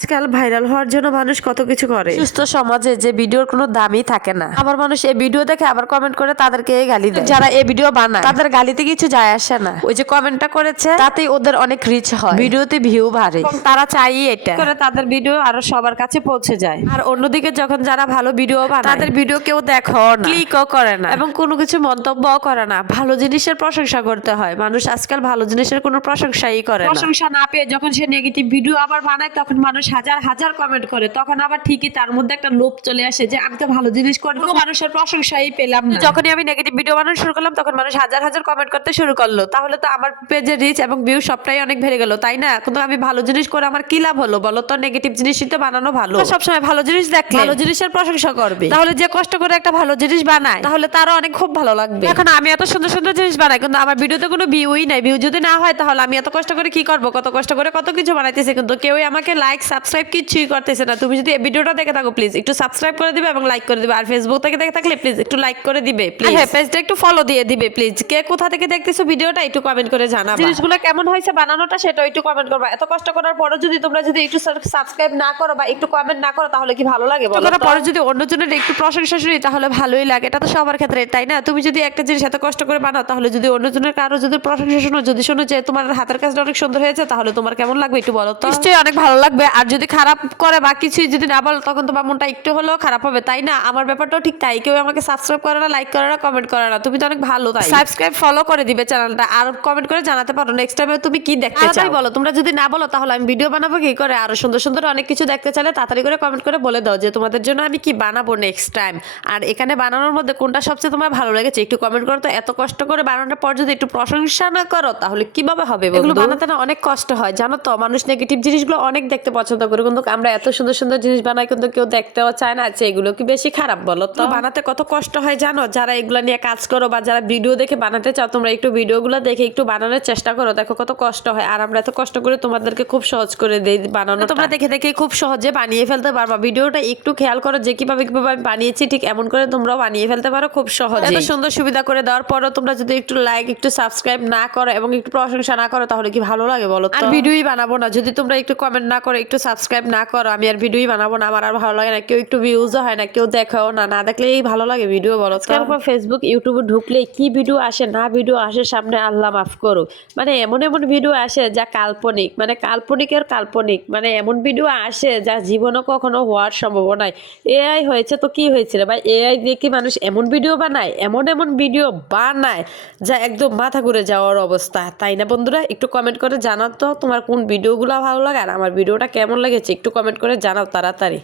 আজকাল ভাইরাল হওয়ার জন্য মানুষ কত কিছু করে। সুস্থ সমাজে যে ভিডিওর কোনো দামই থাকে না। আবার মানুষ এই ভিডিও দেখে আবার কমেন্ট করে তাদেরকে গালি দেয়। যারা এই ভিডিও বানায় তাদের গালিতে কিছু যায় আসে না। ওই যে কমেন্টটা করেছে তাতেই ওদের অনেক রিচ হয়। ভিডিওতে ভিউ বাড়ে। তারা চাই এটা। করে তাদের ভিডিও আরও সবার কাছে পৌঁছে যায়। আর অন্যদিকে যখন যারা ভালো ভিডিও বানায় তাদের ভিডিও কেউ দেখো না। ক্লিকও করে না। এবং কোনো কিছু মন্তব্যও করে না। ভালো জিনিসের প্রশংসা করতে হয়। মানুষ আজকাল ভালো জিনিসের কোনো প্রশংসাই করে না। প্রশংসা না পেয়ে যখন সে নেগেটিভ ভিডিও আবার বানায় তখন মানুষ হাজার হাজার কমেন্ট করে তখন আবার ঠিকই তার মধ্যে একটা লোভ চলে আসে যে আমি তো ভালো জিনিস করি কোনো মানুষের প্রশংসাই পেলাম না। যখনই আমি নেগেটিভ ভিডিও বানানো শুরু করলাম তখন মানুষ হাজার হাজার কমেন্ট করতে শুরু করল। তাহলে তো আমার পেজে রিচ এবং ভিউ সবটাই অনেক বেড়ে গেল তাই না? কিন্তু আমি ভালো জিনিস করে আমার কি লাভ হলো? বলো তো নেগেটিভ জিনিসই তো বানানো ভালো। সবসময় ভালো জিনিস দেখলে ভালো জিনিসের প্রশংসা করবে। তাহলে যে কষ্ট করে একটা ভালো জিনিস বানায় তাহলে তারও অনেক খুব ভালো লাগবে। এখন আমি এত সুন্দর সুন্দর জিনিস বানাই কিন্তু আমার ভিডিওতে কোনো ভিউই নাই। ভিউ যদি না হয় তাহলে আমি এত কষ্ট করে কি করব? কত কষ্ট করে কত কিছু বানাইতেছি কিন্তু কেউই আমাকে লাইক সাবস্ক্রাইব কিছুই করতেছে না। তুমি যদি ভিডিওটা দেখে থাকো প্লিজ একটু সাবস্ক্রাইব করে দিবে এবং লাইক করে দিবে। আর ফেসবুক থেকে দেখে থাকলে প্লিজ একটু লাইক করে দিবে প্লিজ হ্যাঁ পেজটা একটু ফলো দিয়ে দিবে প্লিজ কে কোথা থেকে দেখতেছো ভিডিওটা একটু কমেন্ট করে জানাবা। জিনিসগুলো কেমন হয়েছে বানানোটা সেটা একটু কমেন্ট করবা। এত কষ্ট করার পরও যদি তোমরা যদি একটু সাবস্ক্রাইব না করো বা একটু কমেন্ট না করো তাহলে কি ভালো লাগে বলো করার পরে যদি অন্যজনের একটু প্রশংসা শুনি তাহলে ভালোই লাগে। এটা তো সবার ক্ষেত্রে তাই না? তুমি যদি একটা জিনিস এত কষ্ট করে বানাও তাহলে যদি অন্যজনের কারও যদি প্রশংসা শোনো যদি শোনো যে তোমার হাতের কাজটা অনেক সুন্দর হয়েছে তাহলে তোমার কেমন লাগবে একটু বলো তো? নিশ্চয়ই অনেক ভালো লাগবে। আর যদি খারাপ করে বা কিছুই যদি না বলো তখন তোমার মনটা একটু হলেও খারাপ হবে তাই না? আমার ব্যাপারটাও ঠিক তাই কেউ আমাকে সাবস্ক্রাইব করে না লাইক করে না কমেন্ট করে না। তুমি তো অনেক ভালো তাই। সাবস্ক্রাইব ফলো করে দিবে চ্যানেলটা আর কমেন্ট করে জানাতে পারো। নেক্সট টাইমে তুমি কি দেখতে চাও? বলো তোমরা যদি না বলো তাহলে আমি ভিডিও বানাবো কি করে? আরও সুন্দর সুন্দর অনেক কিছু দেখতে চাইলে তাড়াতাড়ি করে কমেন্ট করে বলে দাও যে তোমাদের জন্য আমি কি বানাবো নেক্সট টাইম আর এখানে বানানোর মধ্যে কোনটা সবচেয়ে তোমার ভালো লেগেছে? একটু কমেন্ট করো তো এত কষ্ট করে বানানোর পর যদি একটু প্রশংসা না করো তাহলে কীভাবে হবে এগুলো বানাতে না অনেক কষ্ট হয় জানো তো? মানুষ নেগেটিভ জিনিসগুলো অনেক দেখতে পছন্দ করে কিন্তু আমরা এত সুন্দর সুন্দর জিনিস বানাই কিন্তু কেউ দেখতেও চায় না যে এগুলো কি বেশি খারাপ বলো তো? বানাতে কত কষ্ট হয় জানো? যারা এগুলো নিয়ে কাজ করো বা যারা ভিডিও দেখে বানাতে চাও তোমরা একটু ভিডিওগুলো দেখে একটু বানানোর চেষ্টা করো। দেখো কত কষ্ট হয়। আর আমরা এত কষ্ট করে তোমাদেরকে খুব সহজ করে দেই বানানো তোমরা দেখে দেখে খুব সহজে বানিয়ে ফেলতে পারবা। ভিডিওটা একটু খেয়াল করো যে কীভাবে কীভাবে আমি বানিয়েছি ঠিক এমন করে তোমরাও বানিয়ে ফেলতে পারো খুব সহজে এত সুন্দর সুবিধা করে দেওয়ার পরও তোমরা যদি একটু লাইক একটু সাবস্ক্রাইব না করো এবং একটু প্রশংসা না করো তাহলে কি ভালো লাগে বলো তো? আর ভিডিওই বানাবো না। যদি তোমরা একটু কমেন্ট না করো একটু সাবস্ক্রাইব না করো আমি আর ভিডিওই বানাবো না আমার আর ভালো লাগে না কেউ একটু ভিউজও হয় না কেউ দেখাও না না দেখলেই ভালো লাগে ভিডিও বলো। তারপর ফেসবুক ইউটিউবে ঢুকলে কি ভিডিও আসে না ভিডিও আসে সামনে আল্লাহ মাফ করো মানে এমন এমন ভিডিও আসে যা কাল্পনিক মানে কাল্পনিকের কাল্পনিক মানে এমন ভিডিও আসে যা জীবনও কখনো হওয়ার সম্ভাবনাই। এআই হয়েছে তো কি হয়েছিল ভাই? এআই দিয়ে কি মানুষ এমন ভিডিও বানায় এমন এমন ভিডিও বানায় যা একদম মাথা ঘুরে যাওয়ার অবস্থা। তাই না বন্ধুরা? একটু কমেন্ট করে জানাও তো তোমার কোন ভিডিওগুলো ভালো লাগে আর আমার ভিডিওটা কেমন লেগেছে একটু কমেন্ট করে জানাও তাড়াতাড়ি।